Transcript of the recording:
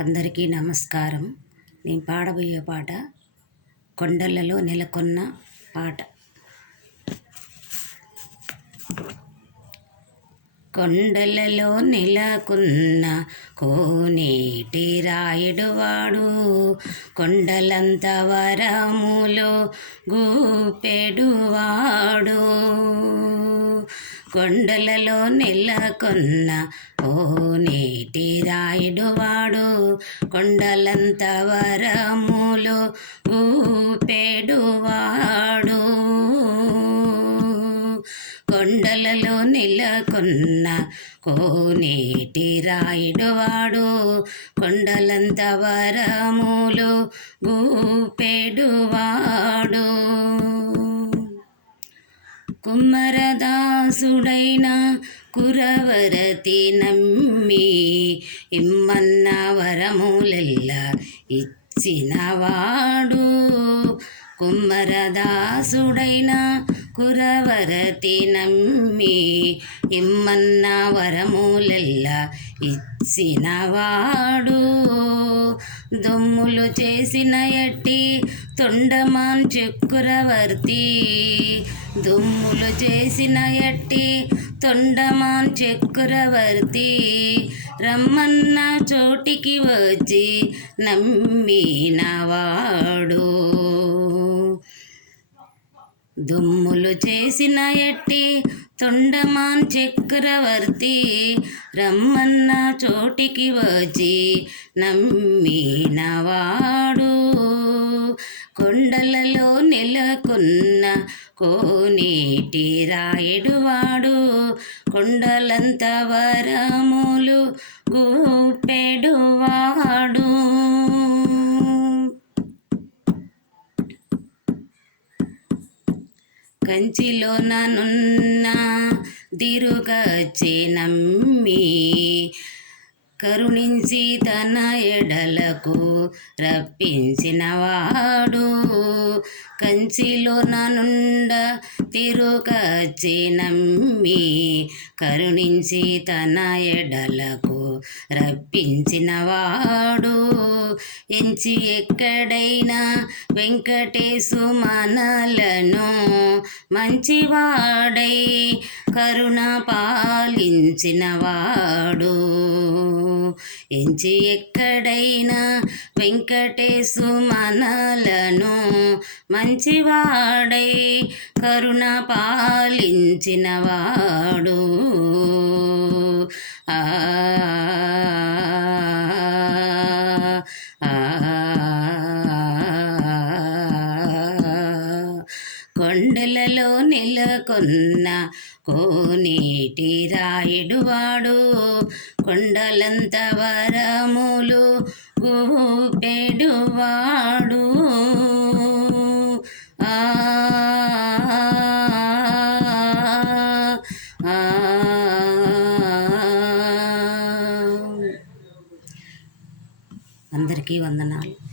అందరికీ నమస్కారం. నేను పాడబోయే పాట కొండలలో నెలకొన్న పాట. కొండలలో నెలకొన్న కోనేటి రాయుడువాడు, కొండలంత వరములో గూపెడువాడు. కొండలలో నెలకొన్న కోనేటి రాయుడువాడు, కొండలంత వరములో గూపెడువాడు. కొండలలో నెలకొన్న కోనేటి రాయుడువాడు, కొండలంత వరములు గూపెడువాడు. కుమ్మరదాసుడైన కురవరతి నమ్మి ఇమ్మన్న వరములెల్ల ఇచ్చినవాడు. కుమ్మరదాసుడైన కురవరతి నమ్మి ఇమ్మన్న వరములెల్ల ఇచ్చినవాడు. దొమ్ములు చేసిన ఎట్టి తొండమాన్ చక్రవర్తి, దుమ్ములు చేసిన ఎట్టి తొండమాన్ చక్రవర్తి, రమ్మన్న చోటికి వచ్చి నమ్మినవాడు. దుమ్ములు చేసిన ఎట్టి తొండమాన్ చక్రవర్తి, రమ్మన్న చోటికి వచ్చి నమ్మినవాడు. కొండలలో నెలకొన్న కోనేటి రాయుడువాడు, కొండలంత వరములు గూపెడువాడు. కంచిలోనున్న దిరుగచ్చి నమ్మి కరుణించి తన ఎడలకు రప్పించినవాడు. కంచిలోనుండ తిరుగచ్చి నమ్మి కరుణించి తన ఎడలకు రప్పించినవాడు. ఎంచి ఎక్కడైనా వెంకటేశు మనలను మంచివాడై కరుణ పాలించినవాడు. ఎంచి ఎక్కడైనా వెంకటేశు మనలను మంచివాడై కరుణ పాలించినవాడు. ఆ కొండలలో నెలకొన్న కోనేటి రాయుడువాడు, కొండలంత వరములు గూపెడువాడు. అందరికీ వందనాలు.